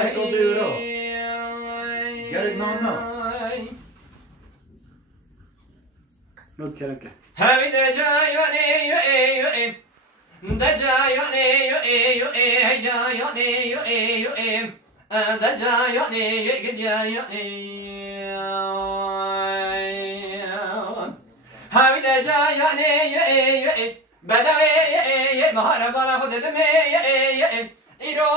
Euro. Gerek nana. Not kereke. Havi da jayone yo da jayone yo jayone yo da jayone yo jayone Havi da jayone yo badawe maharabara hodeme iro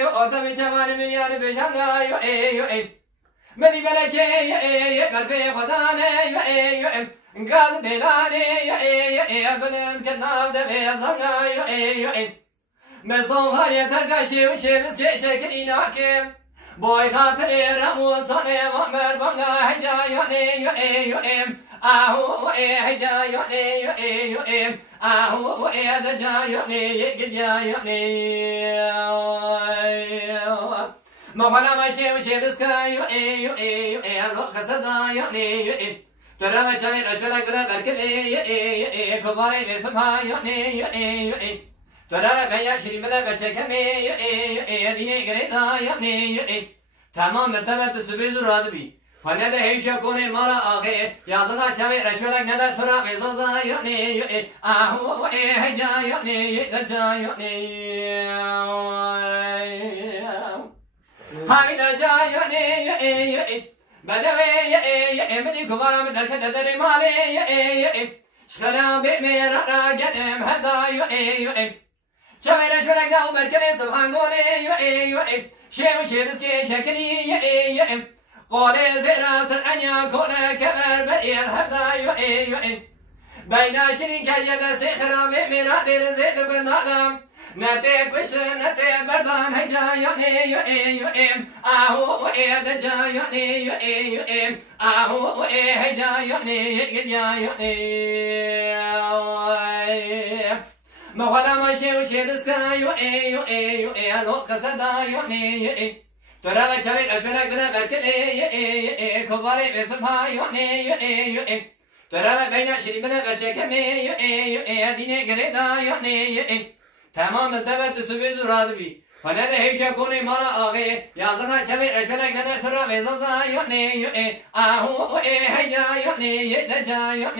yo otami chamani miyan beshanga yo medi belake garbe khodane yo Gaz belane belen kenav de bezanga Meson hariyet kaşı şeviz keşek inakim Boy khatır ramu sane mamer banga heja ahu heja ahu da ja gidya Mafala ma şeviz kayo lo kasada ترى ما شامي رشولا كذا بركلي كباري بسمها ترى بيا شري مذا برشكمي ديني قريدا تمام مرتبة سبيز رادبي فنده هيش يكون مارا آخي يا زنا شامي رشولا كذا سرا بزازا آهو هجا دجا هاي دجا بدوي امني كبارم درك ددر مالي شخرام بمير راجم هدايو شوير شوير قاو بركل سبحان قولي شيو شيرسكي شكري قولي زرا سرعنيا كونا كبر بريال هدايو بين شريك يدا سخرام بمير دير زيد بنادم نتي قش نتي بردان هجا آهو دجا آهو هجا قديا مغلا ما شيو شيرسكا لو قصدا ترى ما شوي اشولا كذا بركلي كباري بسمها ترى بين شري بنا برشكمي ديني قريدا تمام التبت سبيز رادبي فنده هيش يكون مالا آغي يا زخا شبي رشبلك ندر سرا بيزازا آهو هجا دجا